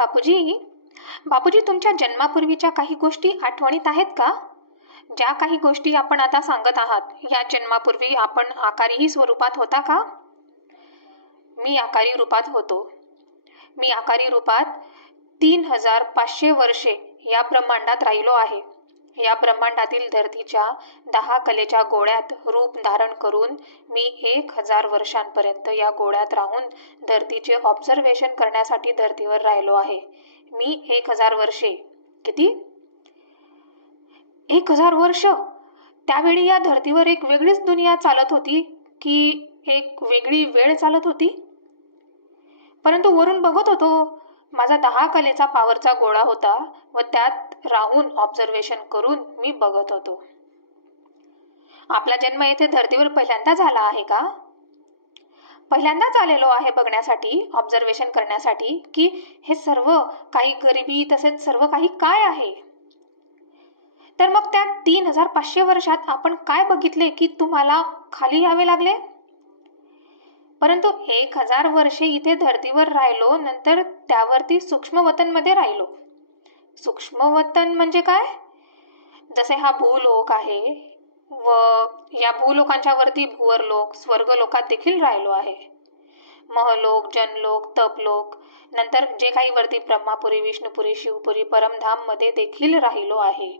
बापूजी बापूजी तुमच्या जन्मापूर्वीच्या काही गोष्टी आठवणीत आहेत का? ज्या काही गोष्टी आपण आता सांगत आहात या जन्मापूर्वी आपण आकारीही स्वरूपात होता का? मी आकारी रूपात होतो. मी आकारी रूपात तीन हजार पाचशे वर्षे या ब्रह्मांडात राहिलो आहे. या ब्रह्मांडातील धरतीच्या दहा कलेच्या गोळ्यात रूप धारण करून मी एक हजार वर्षांपर्यंत या गोळ्यात राहून धरतीचे ऑब्झर्वेशन करण्यासाठी धरतीवर राहिलो आहे. मी एक हजार वर्षे. किती? एक हजार वर्ष? त्यावेळी या धर्तीवर एक वेगळीच दुनिया चालत होती की एक वेगळी वेळ चालत होती? परंतु वरून बघत होतो माझा दहा कलेचा पावरचा गोळा होता व त्यात राहून ऑब्झर्वेशन करून मी बघत होतो. आपला जन्म येथे धर्तीवर पहिल्यांदा झाला आहे का? पहिल्यांदाच आलेलो आहे बघण्यासाठी ऑब्झर्वेशन करण्यासाठी की हे सर्व काही गरिबी तसेच सर्व काही काय आहे? तर मग त्या तीन हजार पाचशे वर्षात आपण काय बघितले की तुम्हाला खाली यावे लागले? परंतु एक हजार वर्षे इथे धर्तीवर राहिलो नंतर त्यावरती सूक्ष्मवतनमध्ये राहिलो. सूक्ष्मवतन म्हणजे काय? जसे हा भूलोक आहे व या भूलोकांच्या वरती भुवरलोक स्वर्गलोकात देखील राहिलो आहे. महलोक जनलोक तपलोक नंतर जे काही वरती ब्रह्मापुरी विष्णुपुरी शिवपुरी परमधाममध्ये देखील राहिलो आहे.